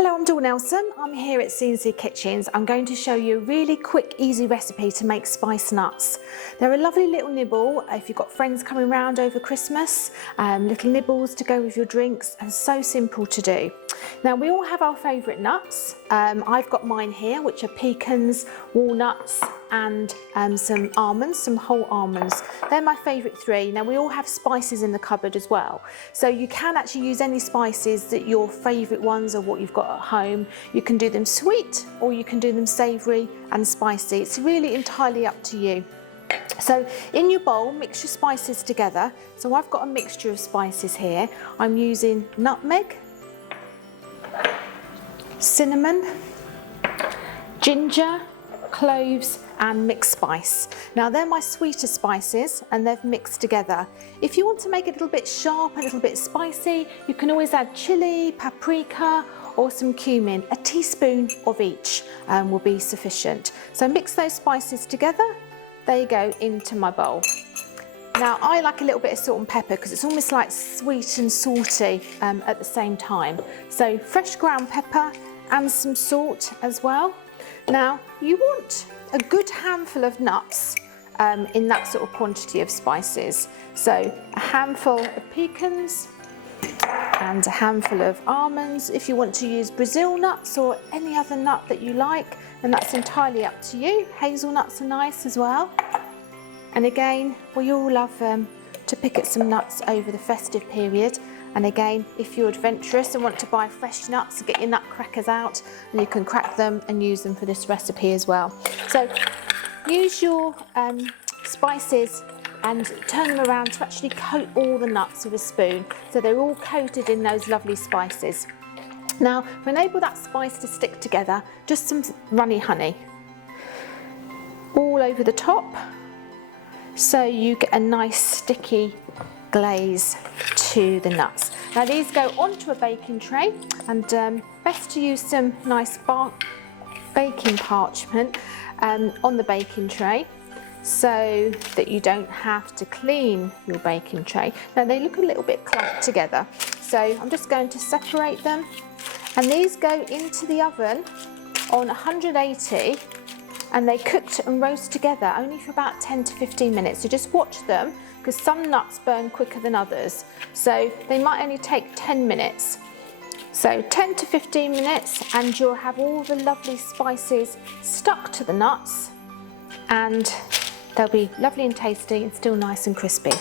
Hello, I'm Dawn Nelson. I'm here at C&C Kitchens. I'm going to show you a really quick, easy recipe to make spice nuts. They're a lovely little nibble if you've got friends coming round over Christmas, little nibbles to go with your drinks, and so simple to do. Now, we all have our favourite nuts. I've got mine here, which are pecans, walnuts, and some almonds, some whole almonds. They're my favourite three. Now, we all have spices in the cupboard as well. So you can actually use any spices that your favourite ones or what you've got at home. You can do them sweet or you can do them savoury and spicy. It's really entirely up to you. So in your bowl, mix your spices together. So I've got a mixture of spices here. I'm using nutmeg, cinnamon, ginger, cloves and mixed spice. Now they're my sweeter spices and they've mixed together. If you want to make it a little bit sharp, a little bit spicy, you can always add chili, paprika or some cumin. A teaspoon of each will be sufficient. So mix those spices together. They go into my bowl. Now I like a little bit of salt and pepper because it's almost like sweet and salty at the same time. So fresh ground pepper and some salt as well. Now you want a good handful of nuts in that sort of quantity of spices. So a handful of pecans and a handful of almonds. If you want to use Brazil nuts or any other nut that you like, then that's entirely up to you. Hazelnuts are nice as well. And again, we all love to pick at some nuts over the festive period. And again, if you're adventurous and want to buy fresh nuts, get your nut crackers out and you can crack them and use them for this recipe as well. So use your spices and turn them around to actually coat all the nuts with a spoon so they're all coated in those lovely spices. Now, to enable that spice to stick together, just some runny honey all over the top so you get a nice sticky glaze to the nuts. Now these go onto a baking tray and best to use some nice baking parchment on the baking tray so that you don't have to clean your baking tray. Now they look a little bit clumped together, so I'm just going to separate them, and these go into the oven on 180 and they cooked and roast together only for about 10 to 15 minutes. So just watch them because some nuts burn quicker than others. So they might only take 10 minutes. So 10 to 15 minutes and you'll have all the lovely spices stuck to the nuts and they'll be lovely and tasty and still nice and crispy.